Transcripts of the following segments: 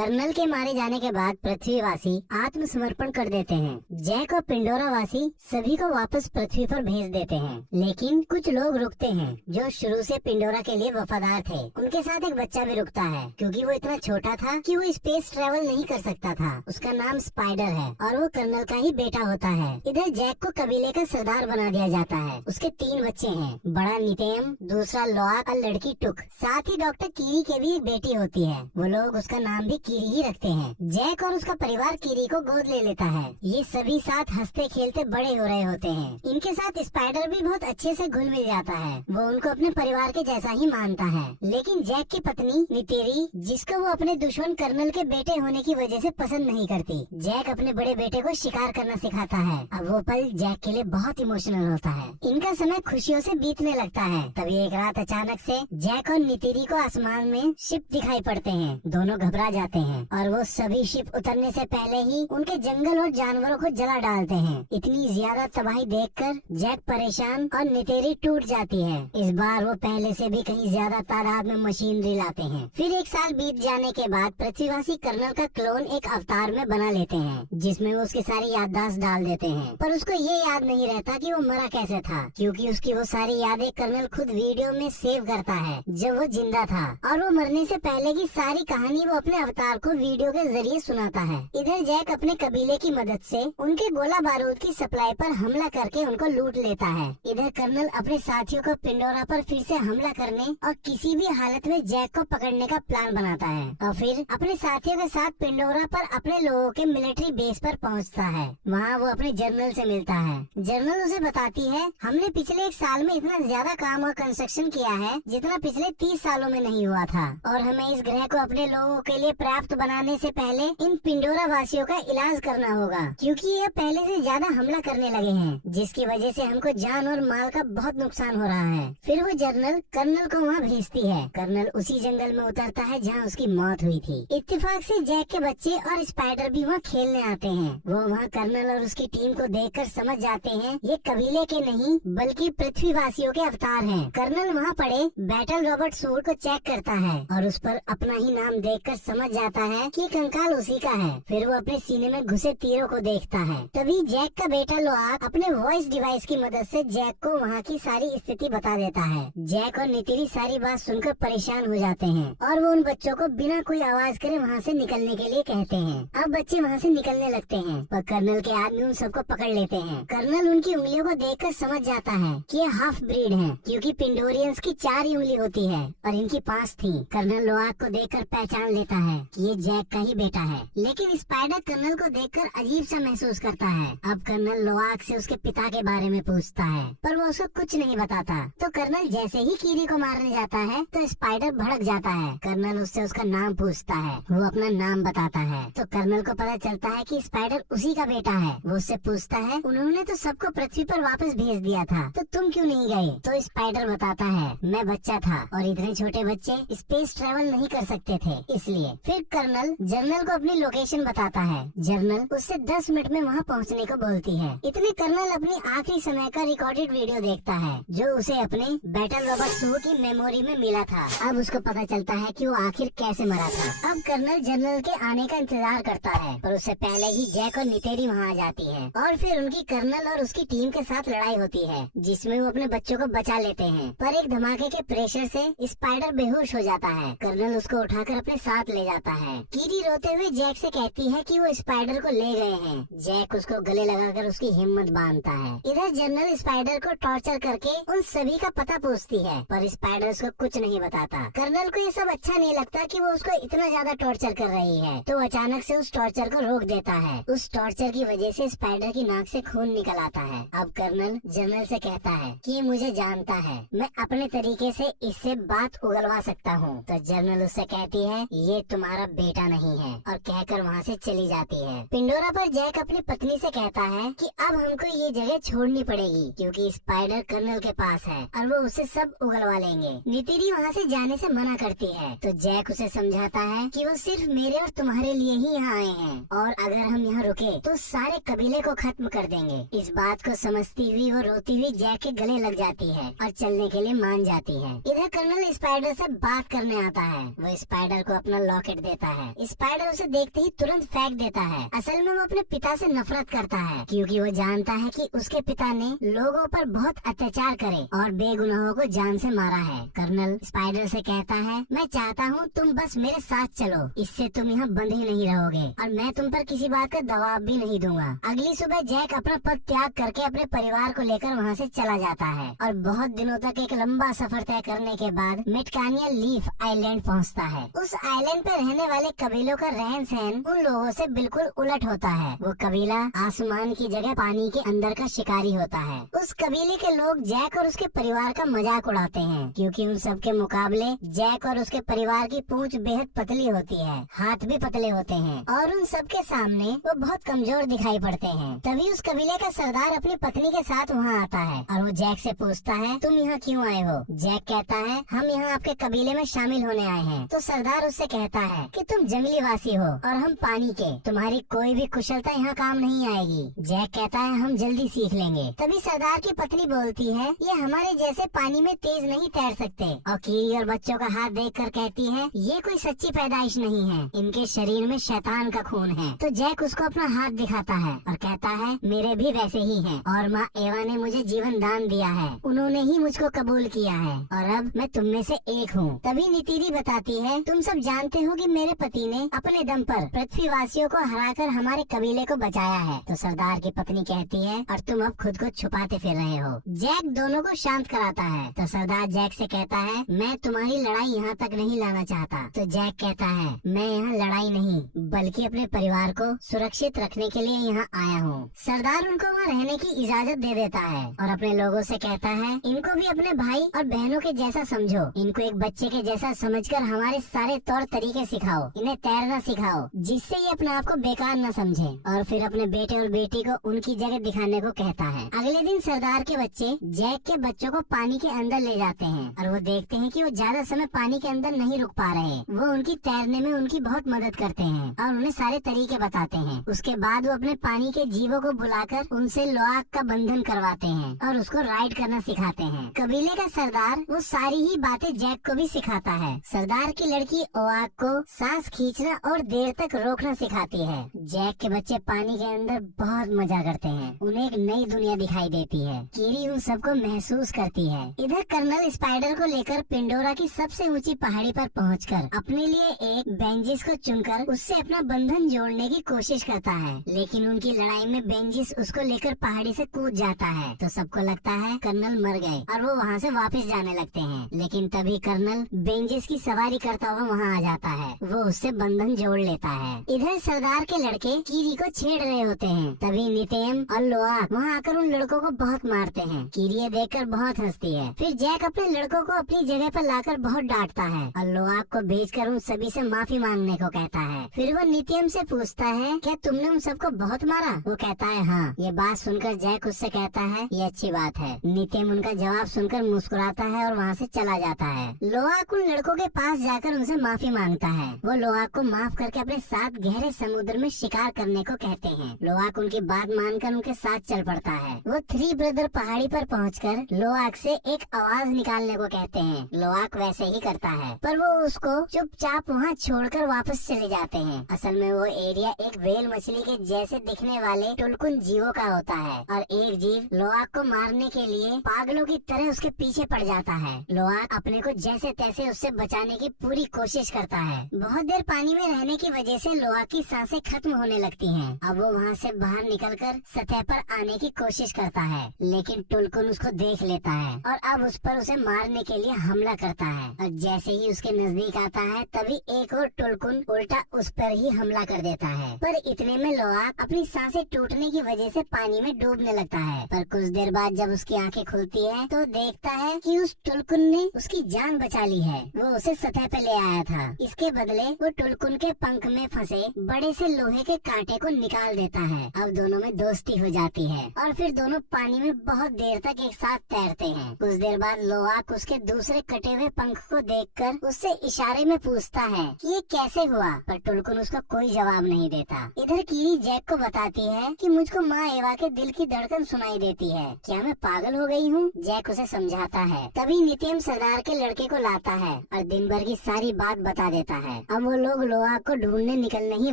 Colonel के मारे जाने के बाद पृथ्वीवासी आत्मसमर्पण कर देते हैं। जैक और पिंडोरा वासी सभी को वापस पृथ्वी पर भेज देते हैं, लेकिन कुछ लोग रुकते हैं जो शुरू से पिंडोरा के लिए वफादार थे। उनके साथ एक बच्चा भी रुकता है क्योंकि वो इतना छोटा था कि वो स्पेस ट्रेवल नहीं कर सकता था। उसका नाम स्पाइडर है और वो कर्नल का ही बेटा होता है। इधर जैक को कबीले का सरदार बना दिया जाता है। उसके 3 बच्चे हैं, बड़ा नितेम, दूसरा लोआक और लड़की टुक। साथ ही डॉक्टर कीरी के भी एक बेटी होती है। वो लोग उसका नाम भी कीरी ही रखते हैं। जैक और उसका परिवार कीरी को गोद ले लेता है। ये सभी साथ हंसते खेलते बड़े हो रहे होते हैं। इनके साथ स्पाइडर भी बहुत अच्छे से घुल मिल जाता है। वो उनको अपने परिवार के जैसा ही मानता है। लेकिन जैक की पत्नी नितेरी, जिसको वो अपने दुश्मन कर्नल के बेटे होने की वजह से पसंद नहीं करती, जैक अपने बड़े बेटे को शिकार करना सिखाता है। अब वो पल जैक के लिए बहुत इमोशनल होता है। इनका समय खुशियों से बीतने लगता है। तभी एक रात अचानक से जैक और नितेरी को आसमान में शिप दिखाई पड़ते हैं। दोनों घबरा जाते हैं और वो सभी शिप उतरने से पहले ही उनके जंगल और जानवरों को जला डालते हैं। इतनी ज्यादा तबाही देखकर जैक परेशान और नितेरी टूट जाती है। इस बार वो पहले से भी कहीं ज्यादा तादाद में मशीनरी लाते हैं। फिर 1 साल बीत जाने के बाद पृथ्वीवासी कर्नल का क्लोन एक अवतार में बना लेते हैं, जिसमें वो उसकी सारी याददाश्त डाल देते हैं। पर उसको ये याद नहीं रहता कि वो मरा कैसे था, क्योंकि उसकी वो सारी यादें कर्नल खुद वीडियो में सेव करता है जब वो जिंदा था। और वो मरने से पहले की सारी कहानी वो अपने अवतार को वीडियो के जरिए सुनाता है। इधर जैक अपने कबीले की मदद से उनके गोला बारूद की सप्लाई पर हमला करके उनको लूट लेता है। इधर कर्नल अपने साथियों को पिंडोरा पर फिर से हमला करने और किसी भी हालत में जैक को पकड़ने का प्लान बनाता है और फिर अपने साथियों के साथ पिंडोरा पर अपने लोगों के मिलिट्री बेस पर पहुंचता है। वहां वो अपने जनरल से मिलता है। जनरल उसे बताती है, हमने पिछले 1 साल में इतना ज्यादा काम और कंस्ट्रक्शन किया है जितना पिछले 30 सालों में नहीं हुआ था, और हमें इस ग्रह को अपने लोगों के लिए पर्याप्त बनाने से पहले इन पिंडोरा वासियों का इलाज करना होगा, क्योंकि ये पहले से ज्यादा हमला करने लगे हैं, जिसकी वजह से हमको जान और माल का बहुत नुकसान हो रहा है। फिर वो जनरल कर्नल को वहाँ भेजती है। कर्नल उसी जंगल में उतरता है जहाँ उसकी मौत हुई थी। इत्तेफाक से जैक के बच्चे और स्पाइडर भी वहाँ खेलने आते हैं। वो वहाँ कर्नल और उसकी टीम को देखकर समझ जाते हैं ये कबीले के नहीं बल्कि पृथ्वीवासियों के अवतार हैं। कर्नल वहाँ पड़े बैटल रॉबर्ट सूट को चेक करता है और उस पर अपना ही नाम देखकर समझ जाता है कि कंकाल उसी का है। फिर वो अपने सीने में घुसे तीरों को देखता है। तभी जैक का बेटा लोआक अपने वॉइस डिवाइस की मदद से जैक को वहाँ की सारी स्थिति बता देता है। जैक और नितिरी सारी बात सुनकर परेशान हो जाते हैं और वो उन बच्चों को बिना कोई आवाज करे वहाँ से निकलने के लिए कहते हैं। अब बच्चे वहाँ से निकलने लगते हैं पर कर्नल के आदमी उन सबको पकड़ लेते हैं। कर्नल उनकी उंगलियों को देखकर समझ जाता है कि ये हाफ ब्रीड है, क्योंकि पिंडोरियंस की 4 ही उंगली होती है और इनकी 5 थी। कर्नल लोआक को देखकर पहचान लेता है कि ये जैक का ही बेटा है, लेकिन स्पाइडर कर्नल को देखकर अजीब सा महसूस करता है। अब कर्नल लोआक से उसके पिता के बारे में पूछता है पर वो उसको कुछ नहीं बताता। तो कर्नल जैसे ही कीरी को मारने जाता है तो स्पाइडर भड़क जाता है। कर्नल उससे उसका नाम पूछता है, वो अपना नाम बताता है। तो कर्नल को पता चलता है कि स्पाइडर उसी का बेटा है। वो उससे पूछता है, उन्होंने तो सबको पृथ्वी पर वापस भेज दिया था, तो तुम क्यों नहीं गए? तो स्पाइडर बताता है, मैं बच्चा था और इतने छोटे बच्चे स्पेस ट्रेवल नहीं कर सकते थे, इसलिए। फिर कर्नल जनरल को अपनी लोकेशन बताता है। जनरल उससे 10 मिनट में वहाँ पहुँचने को बोलती है। इतने कर्नल अपनी आखिरी समय का रिकॉर्डेड वीडियो देखता है जो उसे अपने बैटल रॉबर्ट सू की मेमोरी में मिला था। अब उसको पता चलता है कि वो आखिर कैसे मरा था। अब कर्नल जनरल के आने का इंतजार करता है पर उससे पहले ही जैक और नितेरी वहाँ आ जाती है और फिर उनकी कर्नल और उसकी टीम के साथ लड़ाई होती है, जिसमें वो अपने बच्चों को बचा लेते हैं। पर एक धमाके के प्रेशर से स्पाइडर बेहोश हो जाता है। कर्नल उसको उठाकर अपने साथ ले जाता है। कीरी रोते हुए जैक से कहती है कि वो स्पाइडर को ले गए हैं। जैक उसको गले लगाकर उसकी हिम्मत बांधता है। इधर जनरल स्पाइडर को टॉर्चर करके उन सभी का पता पूछती है पर स्पाइडर उसको कुछ नहीं बताता। कर्नल को ये सब अच्छा नहीं लगता कि वो उसको इतना ज्यादा टॉर्चर कर रही है, तो अचानक से उस टॉर्चर को रोक देता है। उस टॉर्चर की वजह से स्पाइडर की नाक से खून निकल आता है। अब कर्नल जनरल से कहता है कि ये मुझे जानता है, मैं अपने तरीके से इससे बात उगलवा सकता हूँ। तो जनरल उससे कहती है, ये तुम्हारा बेटा नहीं है, और कहकर वहाँ से चली जाती है। पिंडोरा पर जैक अपनी पत्नी से कहता है कि अब हमको ये जगह छोड़नी पड़ेगी क्योंकि स्पाइडर कर्नल के पास है और वो उसे सब उगलवा लेंगे। नितिरी वहाँ से जाने से मना करती है तो जैक उसे समझाता है कि वो सिर्फ मेरे और तुम्हारे लिए ही यहाँ आए हैं और अगर हम यहाँ रुके तो सारे कबीले को खत्म कर देंगे। इस बात को समझती हुई वो रोती हुई जैक के गले लग जाती है और चलने के लिए मान जाती है। इधर कर्नल स्पाइडर से बात करने आता है। वो स्पाइडर को अपना लॉकेट देता है। स्पाइडर उसे देखते ही तुरंत फेंक देता है। असल में वो अपने पिता से नफरत करता है क्योंकि वो जानता है कि उसके पिता ने लोगों पर बहुत अत्याचार करे और बेगुनाहों को जान से मारा है। कर्नल स्पाइडर से कहता है, मैं चाहता हूँ तुम बस मेरे साथ चलो, इससे तुम यहाँ बंद ही नहीं रहोगे और मैं तुम पर किसी बात का दबाव भी नहीं दूंगा। अगली सुबह जैक अपना पद त्याग करके अपने परिवार को लेकर वहाँ से चला जाता है और बहुत दिनों तक एक लंबा सफर तय करने के बाद मिटकानिया लीफ आइलैंड पहुँचता है। उस आइलैंड पर रहने वाले कबीलों का रहन सहन उन लोगों से बिल्कुल उलट होता है। वो कबीला आसमान की जगह पानी के अंदर का शिकारी होता है। उस कबीले के लोग जैक और उसके परिवार का मजाक उड़ाते हैं क्योंकि उन सब के मुकाबले जैक और उसके परिवार की पूंछ बेहद पतली होती है, हाथ भी पतले होते हैं और उन सब के सामने वो बहुत कमजोर दिखाई पड़ते हैं। तभी उस कबीले का सरदार अपनी पत्नी के साथ वहाँ आता है और वो जैक से पूछता है, तुम यहाँ क्यों आए हो? जैक कहता है, हम यहाँ आपके कबीले में शामिल होने आए हैं। तो सरदार उससे कहता है कि तुम जंगली वासी हो और हम पानी के, तुम्हारी कोई भी कुशलता यहाँ काम नहीं आएगी। जैक कहता है, हम जल्दी सीख लेंगे। तभी सरदार की पत्नी बोलती है, ये हमारे जैसे पानी में तेज नहीं तैर सकते। और कीरी और बच्चों का हाथ देखकर कहती है, ये कोई सच्ची पैदाइश नहीं है, इनके शरीर में शैतान का खून है। तो जैक उसको अपना हाथ दिखाता है और कहता है, मेरे भी वैसे ही हैं और माँ एवा ने मुझे जीवन दान दिया है, उन्होंने ही मुझको कबूल किया है और अब मैं तुम में से एक हूँ। तभी नीतीरी बताती है, तुम सब जानते हो कि मेरे पति ने अपने दम पर पृथ्वीवासियों को हराकर हमारे कबीले को बचाया है। तो सरदार की पत्नी कहती है, और तुम अब खुद को छुपाते फिर रहे हो। जैक दोनों को शांत कराता है। तो सरदार जैक से कहता है, मैं तुम्हारी लड़ाई यहाँ तक नहीं लाना चाहता। तो जैक कहता है, मैं यहाँ लड़ाई नहीं बल्कि अपने परिवार को सुरक्षित रखने के लिए यहाँ आया हूँ। सरदार उनको वहाँ रहने की इजाजत दे देता है और अपने लोगों से कहता है, इनको भी अपने भाई और बहनों के जैसा समझो, इनको एक बच्चे के जैसा समझकर हमारे सारे तौर तरीके सिखाओ, इन्हें तैरना सिखाओ जिससे ये अपने आप को बेकार न समझे। और फिर अपने बेटे और बेटी को उनकी जगह दिखाने को कहता है। अगले दिन सरदार के बच्चे जैक के बच्चों को पानी के अंदर ले जाते हैं और वो देखते हैं कि वो ज्यादा समय पानी के अंदर नहीं रुक पा रहे। वो उनकी तैरने में उनकी बहुत मदद करते हैं और उन्हें सारे तरीके बताते हैं। उसके बाद वो अपने पानी के जीवों को बुलाकर उनसे लोआक का बंधन करवाते हैं और उसको राइड करना सिखाते हैं। कबीले का सरदार वो सारी ही बातें जैक को भी सिखाता है। सरदार की लड़की ओआक को सांस खींचना और देर तक रोकना सिखाती है। जैक के बच्चे पानी के अंदर बहुत मजा करते हैं, उन्हें एक नई दुनिया दिखाई देती है। कीरी उन सबको महसूस करती है। इधर कर्नल स्पाइडर को लेकर पिंडोरा की सबसे ऊंची पहाड़ी पर पहुंचकर अपने लिए एक बेंजिस को चुनकर उससे अपना बंधन जोड़ने की कोशिश करता है, लेकिन उनकी लड़ाई में बेंजिस उसको लेकर पहाड़ी से कूद जाता है। तो सबको लगता है कर्नल मर गए और वो वहाँ से वापस जाने लगते हैं। लेकिन तभी कर्नल बेंजिस की सवारी करता हुआ वहाँ आ जाता है। वो उससे बंधन जोड़ लेता है। इधर सरदार के लड़के कीरी को छेड़ रहे होते हैं। तभी नितेम और लोआक वहाँ आकर उन लड़कों को बहुत मारते हैं। कीरी ये देखकर बहुत हंसती है। फिर जैक अपने लड़कों को अपनी जगह पर लाकर बहुत डांटता है और लोआक को भेजकर उन सभी से माफी मांगने को कहता है। फिर वो नित्यम से पूछता है, क्या तुमने उन सबको बहुत मारा? वो कहता है, हाँ। ये बात सुनकर जैक उससे कहता है, ये अच्छी बात है। नित्यम उनका जवाब सुनकर मुस्कुराता है और वहाँ से चला जाता है। लोआक उन लड़कों के पास जाकर उनसे माफी मांगता है। वो लोआक को माफ करके अपने साथ गहरे समुद्र में शिकार करने को कहते हैं। लोआक उनकी बात मानकर उनके साथ चल पड़ता है। वो थ्री ब्रदर पहाड़ी पर पहुंचकर लोआक से एक आवाज निकालने को कहते हैं। लोआक वैसे ही करता है, पर वो उसको चुपचाप वहाँ छोड़कर वापस चले जाते हैं। असल में वो एरिया एक व्हेल मछली के जैसे दिखने वाले टुलकुन जीवों का होता है और एक जीव लोआक को मारने के लिए पागलों की तरह उसके पीछे पड़ जाता है। लोआक अपने को जैसे तैसे उससे बचाने की पूरी कोशिश करता है। बहुत देर पानी में रहने की वजह से लोआक की सांसें खत्म होने लगती हैं। अब वो वहाँ से बाहर निकलकर सतह पर आने की कोशिश करता है, लेकिन टुलकुन उसको देख लेता है और अब उस पर उसे मारने के लिए हमला करता है। और जैसे ही उसके नजदीक आता है तभी एक और टुलकुन उल्टा उस पर ही हमला कर देता है। पर इतने में लोआक अपनी सांसें टूटने की वजह से पानी में डूबने लगता है। पर कुछ देर बाद जब उसकी आंखें खुलती है तो देखता है कि उस टुलकुन ने उसकी जान बचा ली है। वो उसे सतह पे ले आया था। इसके बदले वो टुलकुन के पंख में फंसे बड़े से लोहे के कांटे को निकाल देता है। अब दोनों में दोस्ती हो जाती है और फिर दोनों पानी में बहुत देर तक एक साथ तैरते हैं। कुछ देर बाद लोआक उसके दूसरे कटे हुए पंख को देखकर उससे इशारे में पूछता है कि ये कैसे हुआ, पर टुलकुन उसका कोई जवाब नहीं देता। इधर कीरी जैक को बताती है कि मुझको माँ एवा के दिल की धड़कन सुनाई देती है, क्या मैं पागल हो गई हूँ? जैक उसे समझाता है। तभी नित्यम सरदार के लड़के को लाता है और दिन भर की सारी बात बता देता है। है। अब वो लोग लोआक को ढूंढने निकलने ही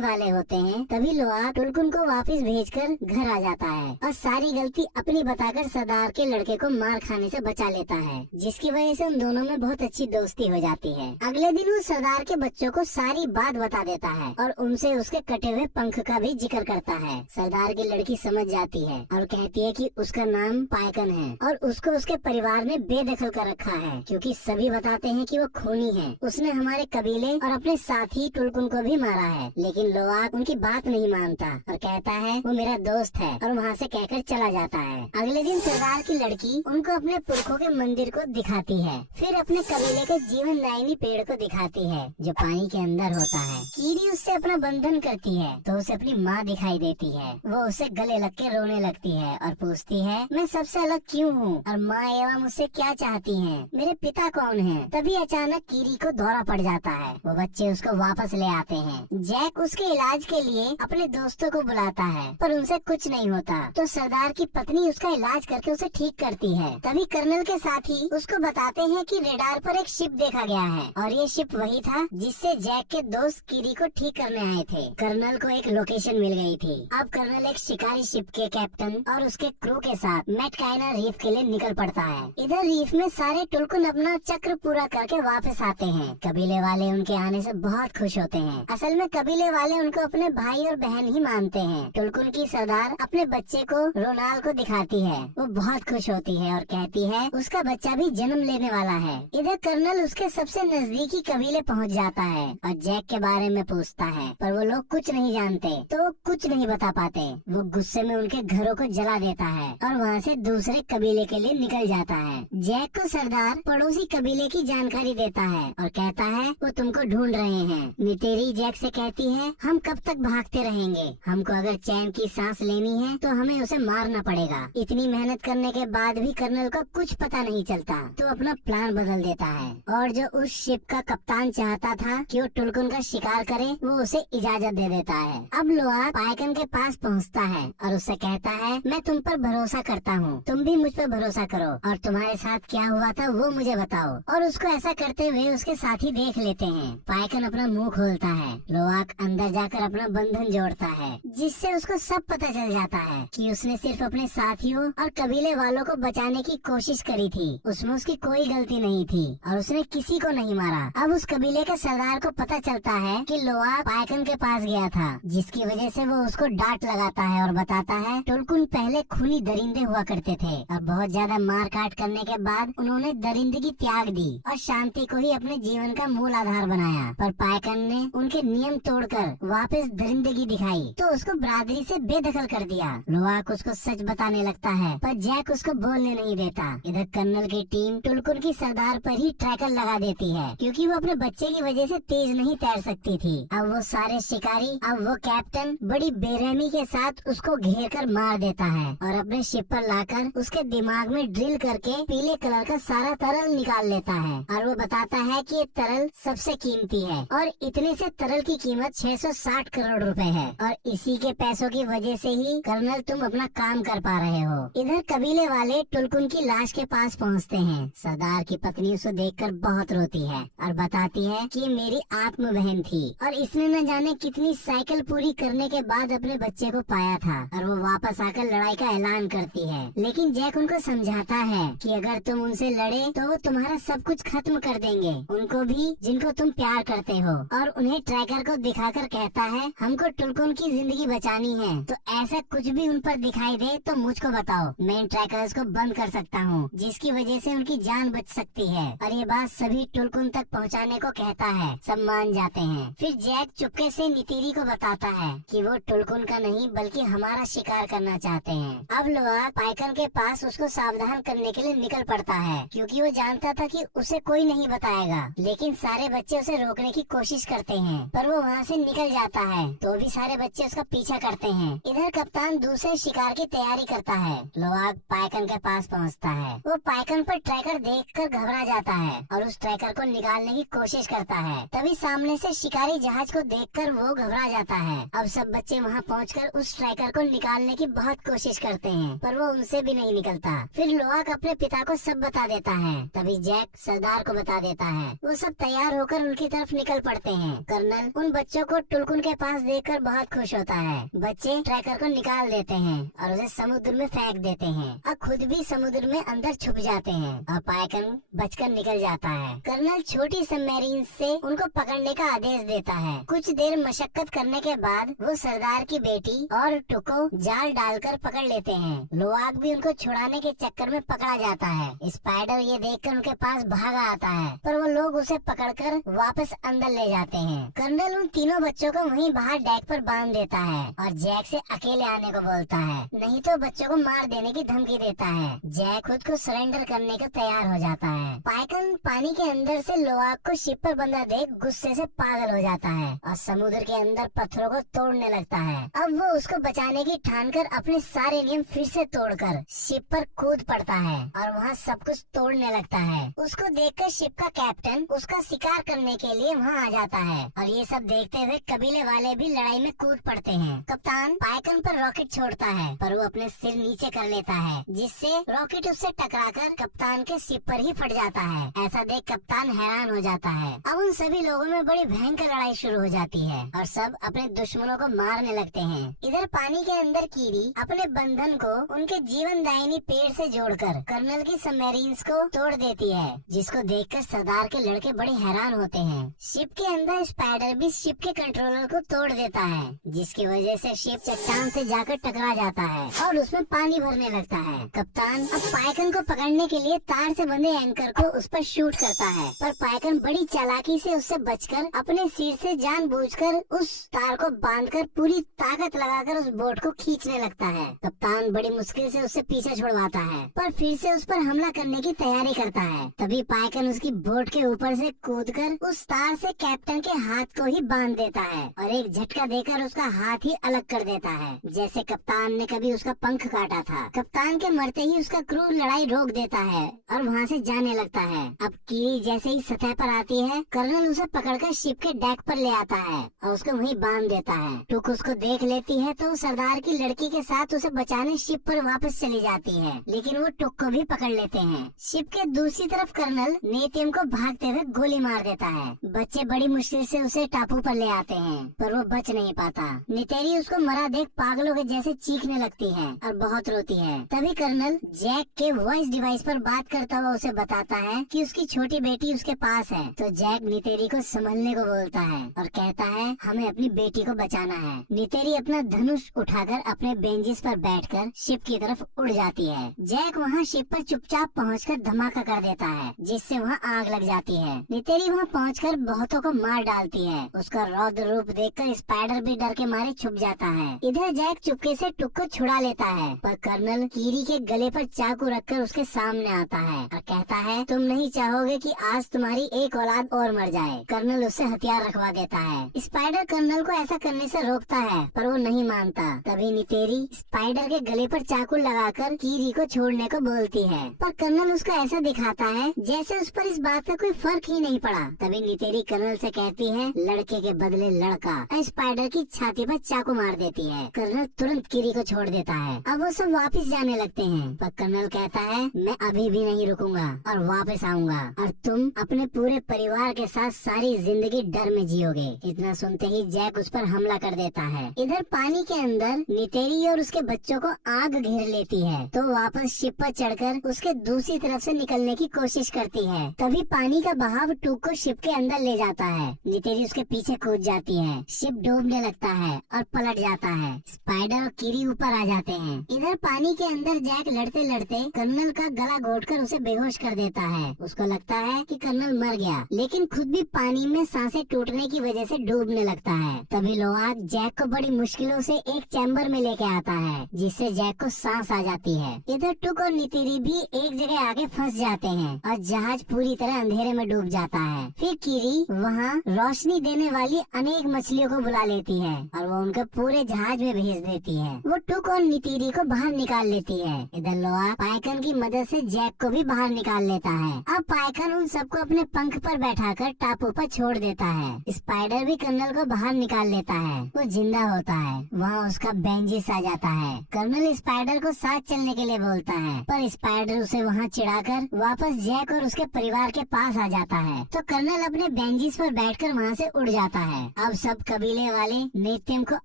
वाले होते हैं, तभी लोआक टुलकुन को वापस भेजकर घर आ जाता है और सारी गलती अपनी बताकर सरदार के लड़के को मार खाने से बचा लेता है, जिसकी वजह से उन दोनों में बहुत अच्छी दोस्ती हो जाती है। अगले दिन वो सरदार के बच्चों को सारी बात बता देता है और उनसे उसके कटे हुए पंख का भी जिक्र करता है। सरदार की लड़की समझ जाती है और कहती है कि उसका नाम पायकन है और उसको उसके परिवार ने बेदखल कर रखा है, क्योंकि सभी बताते हैं कि वो खूनी है। उसने हमारे कबीले और अपने साथी टुलकुन को भी मारा है, लेकिन लोआक उनकी बात नहीं मानता और कहता है वो मेरा दोस्त है और वहाँ से कहकर चला जाता है। अगले दिन सरदार की लड़की उनको अपने पुरखों के मंदिर को दिखाती है, फिर अपने कबीले के जीवनदायिनी पेड़ को दिखाती है जो पानी के अंदर होता है। कीरी उससे अपना बंधन करती है तो उसे अपनी माँ दिखाई देती है। वो उसे गले लग के रोने लगती है और पूछती है मैं सबसे अलग क्यों हूँ और माँ एवं मुझसे क्या चाहती हैं? मेरे पिता कौन हैं? तभी अचानक कीरी को दौरा पड़ जाता है। वो बच्चे उसको वापस ले आते हैं। जैक उसके इलाज के लिए अपने दोस्तों को बुलाता है पर उनसे कुछ नहीं होता, तो सरदार की पत्नी उसका इलाज करके उसे ठीक करती है। तभी कर्नल के साथी उसको बताते हैं कि रेडार पर एक शिप देखा गया है और ये शिप वही था जिससे जैक के दोस्त कीरी को ठीक करने आए थे। कर्नल को एक लोकेशन मिल गई थी। अब कर्नल एक शिकारी शिप के कैप्टन और उसके क्रू के साथ मैटकाइना रीफ के लिए निकल पड़ता है। इधर रीफ में सारे टुलकुन अपना चक्र पूरा करके वापस आते हैं। कबीले वाले उनके आने से बहुत खुश होते हैं। असल में कबीले वाले उनको अपने भाई और बहन ही मानते हैं। टुलकुन की सरदार अपने बच्चे को रोनाल्ड को दिखाती है। वो बहुत खुश होती है और कहती है उसका बच्चा भी जन्म लेने वाला है। इधर कर्नल उसके सबसे नजदीकी कबीले पहुंच जाता है और जैक के बारे में पूछता है, पर वो लोग कुछ नहीं जानते तो वो कुछ नहीं बता पाते। वो गुस्से में उनके घरों को जला देता है और वहाँ से दूसरे कबीले के लिए निकल जाता है। जैक को सरदार पड़ोसी कबीले की जानकारी देता है और कहता है वो तुमको ढूंढ रहे हैं। नितेरी जैक से कहती है हम कब तक भागते रहेंगे? हमको अगर चैन की सांस लेनी है तो हमें उसे मारना पड़ेगा। इतनी मेहनत करने के बाद भी कर्नल को कुछ पता नहीं चलता तो अपना प्लान बदल देता है और जो उस शिप का कप्तान चाहता था कि वो टुलकुन का शिकार करे, वो उसे इजाजत दे देता है। अब लोआक पायकन के पास पहुंचता है और उससे कहता है मैं तुम पर भरोसा करता हूँ, तुम भी मुझ पर भरोसा करो और तुम्हारे साथ क्या हुआ था वो मुझे बताओ। और उसको ऐसा करते हुए उसके साथी देख लेते हैं। पायकन अपना मुंह खोलता है। लोआक अंदर जाकर अपना बंधन जोड़ता है, जिससे उसको सब पता चल जाता है कि उसने सिर्फ अपने साथियों और कबीले वालों को बचाने की कोशिश करी थी। उसमें उसकी कोई गलती नहीं थी और उसने किसी को नहीं मारा। अब उस कबीले के सरदार को पता चलता है कि लोआक पायकन के पास गया था, जिसकी वजह से वो उसको डांट लगाता है और बताता है टुलकुन पहले खूनी दरिंदे हुआ करते थे और बहुत ज्यादा मार काट करने के बाद उन्होंने दरिंदगी त्याग दी और शांति को ही अपने जीवन का मूल आधार बनाया। पर पायकन ने उनके नियम तोड़कर वापस दरिंदगी दिखाई तो उसको बरादरी से बेदखल कर दिया। लोआक उसको सच बताने लगता है पर जैक उसको बोलने नहीं देता। इधर कर्नल की टीम टुलकुन की सरदार पर ही ट्रैकर लगा देती है, क्योंकि वो अपने बच्चे की वजह से तेज नहीं तैर सकती थी। अब वो सारे शिकारी, अब वो कैप्टन बड़ी बेरहमी के साथ उसको घेर कर मार देता है और अपने शिप पर लाकर उसके दिमाग में ड्रिल करके पीले कलर का सारा तरल निकाल लेता है और वो बताता है कि ये तरल सबसे कीमती है और इतने से तरल की कीमत 660 करोड़ रुपए है और इसी के पैसों की वजह से ही कर्नल तुम अपना काम कर पा रहे हो। इधर कबीले वाले टुलकुन की लाश के पास पहुंचते हैं। सरदार की पत्नी उसे देखकर बहुत रोती है और बताती है कि ये मेरी आत्म बहन थी और इसने न जाने कितनी साइकिल पूरी करने के बाद अपने बच्चे को पाया था और वो वापस आकर लड़ाई का ऐलान करती है। लेकिन जैक उनको समझाता है कि अगर तुम उनसे लड़े तो वो तुम्हारा सब कुछ खत्म कर देंगे, उनको भी जिनको तुम प्यार करते हो। और उन्हें ट्रैकर को दिखाकर कहता है हमको टुलकुन की जिंदगी बचानी है, तो ऐसा कुछ भी उन पर दिखाई दे तो मुझको बताओ, मैं इन ट्रैकर्स को बंद कर सकता हूँ, जिसकी वजह से उनकी जान बच सकती है। और ये बात सभी टुलकुन तक पहुँचाने को कहता है। सब मान जाते हैं। फिर जैक चुपके से नितिरी को बताता है कि वो टुलकुन का नहीं बल्कि हमारा शिकार करना चाहते हैं। अब लोआक पायकन के पास उसको सावधान करने के लिए निकल पड़ता है, क्योंकि वो जानता था कि उसे कोई नहीं बताएगा। लेकिन सारे बच्चे उसे रोकने की कोशिश करते हैं पर वो वहाँ से निकल जाता है, तो भी सारे बच्चे उसका पीछा करते हैं। इधर कप्तान दूसरे शिकार की तैयारी करता है। लोआक पायकन के पास पहुँचता है। वो पायकन पर ट्रैकर देखकर घबरा जाता है और उस ट्रैकर को निकालने की कोशिश करता है। तभी सामने से शिकारी जहाज को देखकर वो घबरा जाता है। अब सब बच्चे वहाँ पहुंचकर उस ट्रैकर को निकालने की बहुत कोशिश करते हैं पर वो उनसे भी नहीं निकलता। फिर लोआक अपने पिता को सब बता देता है। तभी जैक सरदार को बता देता है। वो सब तैयार होकर उनकी तरफ तरफ निकल पड़ते हैं। कर्नल उन बच्चों को टुलकुन के पास देखकर बहुत खुश होता है। बच्चे ट्रैकर को निकाल देते हैं और उसे समुद्र में फेंक देते हैं और खुद भी समुद्र में अंदर छुप जाते हैं और पाइकन बचकर निकल जाता है। कर्नल छोटी सबमरीन से उनको पकड़ने का आदेश देता है। कुछ देर मशक्कत करने के बाद वो सरदार की बेटी और टुको जाल डालकर पकड़ लेते हैं। लोआक भी उनको छुड़ाने के चक्कर में पकड़ा जाता है। स्पाइडर ये देखकर उनके पास भागा आता है, पर वो लोग उसे पकड़कर वापस अंदर ले जाते हैं। कर्नल उन तीनों बच्चों को वहीं बाहर डेक पर बांध देता है और जैक से अकेले आने को बोलता है, नहीं तो बच्चों को मार देने की धमकी देता है। जैक खुद को सरेंडर करने को तैयार हो जाता है। पाइकन पानी के अंदर से लोआक को शिप पर बंधा देख गुस्से से पागल हो जाता है और समुद्र के अंदर पत्थरों को तोड़ने लगता है। अब वो उसको बचाने की ठानकर अपने सारे नियम फिर से तोड़कर शिप पर कूद पड़ता है और वहाँ सब कुछ तोड़ने लगता है। उसको देखकर शिप का कैप्टन उसका शिकार करने के लिए वहाँ आ जाता है और ये सब देखते हुए कबीले वाले भी लड़ाई में कूद पड़ते हैं। कप्तान पाइकन पर रॉकेट छोड़ता है, पर वो अपने सिर नीचे कर लेता है, जिससे रॉकेट उससे टकराकर कप्तान के शिप पर ही फट जाता है। ऐसा देख कप्तान हैरान हो जाता है। अब उन सभी लोगों में बड़ी भयंकर लड़ाई शुरू हो जाती है और सब अपने दुश्मनों को मारने लगते हैं। इधर पानी के अंदर कीरी अपने बंधन को उनके जीवनदायिनी पेड़ से जोड़कर कर्नल की सबमरीन्स को तोड़ देती है, जिसको देखकर सरदार के लड़के बड़े हैरान होते हैं। शिप के अंदर स्पाइडर भी शिप के कंट्रोलर को तोड़ देता है, जिसकी वजह से शिप चट्टान से जाकर टकरा जाता है और उसमें पानी भरने लगता है। कप्तान अब पाइकन को पकड़ने के लिए तार से बंधे एंकर को उस पर शूट करता है, पर पाइकन बड़ी चालाकी से उससे बचकर अपने सिर से जानबूझकर उस तार को बांधकर पूरी ताकत लगाकर उस बोट को खींचने लगता है। कप्तान बड़ी मुश्किल से उससे पीछे छुड़वाता है, पर फिर से उस पर हमला करने की तैयारी करता है। तभी पाइकन उसकी बोट के ऊपर से कूदकर उस तार से कैप्टन के हाथ को ही बांध देता है और एक झटका देकर उसका हाथ ही अलग कर देता है, जैसे कप्तान ने कभी उसका पंख काटा था। कप्तान के मरते ही उसका क्रू लड़ाई रोक देता है और वहाँ से जाने लगता है। अब कीरी जैसे ही सतह पर आती है, कर्नल उसे पकड़कर शिप के डेक पर ले आता है और उसको वहीं बांध देता है। टुक उसको देख लेती है तो सरदार की लड़की के साथ उसे बचाने शिप पर वापस चली जाती है, लेकिन वो टुक को भी पकड़ लेते हैं। शिप के दूसरी तरफ कर्नल नेतियम को भागते हुए गोली मार देता है। बच्चे बड़ी मुश्किल से उसे टापू पर ले आते हैं, पर वो बच नहीं पाता। नितेरी उसको मरा देख पागलों के जैसे चीखने लगती है और बहुत रोती है। तभी कर्नल जैक के वॉइस डिवाइस पर बात करता हुआ उसे बताता है कि उसकी छोटी बेटी उसके पास है। तो जैक नितेरी को संभलने को बोलता है और कहता है, हमें अपनी बेटी को बचाना है। नितेरी अपना धनुष उठाकर अपने बेंजिस पर बैठकर शिप की तरफ उड़ जाती है। जैक वहाँ शिप पर चुपचाप पहुंचकर धमाका कर देता है, जिससे वहाँ आग लग जाती है। नितेरी वहाँ पहुंचकर बहुतों को मार डालती है। उसका रौद्र रूप देखकर स्पाइडर भी डर के मारे छुप जाता है। इधर जैक चुपके से टुक को छुड़ा लेता है, पर कर्नल कीरी के गले पर चाकू रखकर उसके सामने आता है और कहता है, तुम नहीं चाहोगे कि आज तुम्हारी एक औलाद और मर जाए। कर्नल उससे हथियार रखवा देता है। स्पाइडर कर्नल को ऐसा करने से रोकता है, पर वो नहीं मानता। तभी नितेरी स्पाइडर के गले पर चाकू लगाकर कीरी को छोड़ने को बोलती है, पर कर्नल उसको ऐसा दिखाता है जैसे उस पर इस बात का कोई फर्क ही नहीं पड़ा। तभी नितेरी कर्नल से कहती है, लड़के के बदले लड़का। स्पाइडर की छाती पर चाकू मार देती है। कर्नल तुरंत कीरी को छोड़ देता है। अब वो सब वापस जाने लगते हैं, पर कर्नल कहता है, मैं अभी भी नहीं रुकूंगा और वापस आऊंगा और तुम अपने पूरे परिवार के साथ सारी जिंदगी डर में जियोगे। इतना सुनते ही जैक उस पर हमला कर देता है। इधर पानी के अंदर नितेरी और उसके बच्चों को आग घेर लेती है, तो वापस शिप पर चढ़कर उसके दूसरी तरफ से निकलने की कोशिश करती है। तभी पानी का बहाव टूक को शिप के अंदर ले जाता है। नितेरी उसके पीछे कूद जाती है। शिप डूबने लगता है और पलट जाता है। स्पाइडर और कीरी ऊपर आ जाते हैं। इधर पानी के अंदर जैक लड़ते लड़ते कर्नल का गला घोटकर उसे बेहोश कर देता है। उसको लगता है कि कर्नल मर गया, लेकिन खुद भी पानी में सांसें टूटने की वजह से डूबने लगता है। तभी लोआक जैक को बड़ी मुश्किलों से एक चैम्बर में लेके आता है, जिससे जैक को सांस आ जाती है। इधर टुक और नितेरी भी एक जगह आके फंस जाते हैं और जहाज पूरी तरह अंधेरे में डूब जाता है। फिर कीरी वहाँ रोशनी देने वाली अनेक मछलियों को बुला लेती है और वो उनको पूरे जहाज में भेज देती है। वो टुक और नितेरी को बाहर निकाल लेती है। इधर लोआ पाइकन की मदद से जैक को भी बाहर निकाल लेता है। अब पाइकन उन सबको अपने पंख पर बैठाकर टापू पर छोड़ देता है। स्पाइडर भी कर्नल को बाहर निकाल लेता है। वो जिंदा होता है। वहाँ उसका बेंजिस आ जाता है। कर्नल स्पाइडर को साथ चलने के लिए बोलता है, पर स्पाइडर उसे वहाँ चिढ़ाकर वापस जैक और उसके परिवार के पास आ जाता है। तो कर्नल अपने बेंचेस पर बैठकर वहाँ से उड़ जाता है। अब सब कबीले वाले नेत्यम को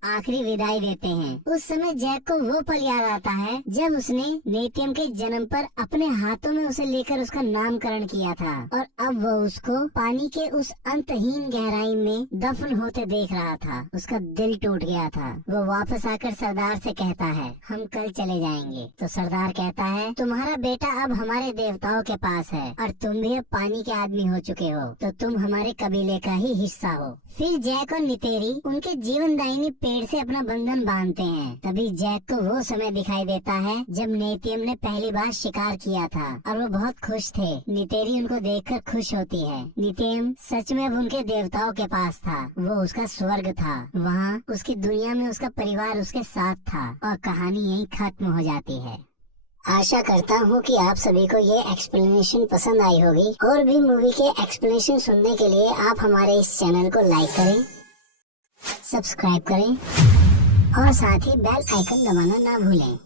आखिरी विदाई देते हैं। उस समय जैक को वो पल याद आता है जब उसने नेत्यम के जन्म पर अपने हाथों में उसे लेकर उसका नामकरण किया था, और अब वो उसको पानी के उस अंतहीन गहराई में दफन होते देख रहा था। उसका दिल टूट गया था। वो वापस आकर सरदार से कहता है, हम कल चले जाएंगे। तो सरदार कहता है, तुम्हारा बेटा अब हमारे देवताओं के पास है और तुम भी अब पानी के आदमी हो चुके हो, तो तुम हमारे कबीले का ही हिस्सा हो। फिर जैक और नितेरी उनके जीवनदायिनी पेड़ से अपना बंधन बांधते हैं। तभी जैक को वो समय दिखाई देता है जब नेत्यम ने पहली बार शिकार किया था और वो बहुत खुश थे। नितेरी उनको देखकर खुश होती है। नित्यम सच में अब उनके देवताओं के पास था। वो उसका स्वर्ग था। वहाँ उसकी दुनिया में उसका परिवार उसके साथ था और कहानी यहीं खत्म हो जाती है। आशा करता हूँ कि आप सभी को ये एक्सप्लेनेशन पसंद आई होगी। और भी मूवी के एक्सप्लेनेशन सुनने के लिए आप हमारे इस चैनल को लाइक करें, सब्सक्राइब करें और साथ ही बेल आइकन दबाना ना भूलें।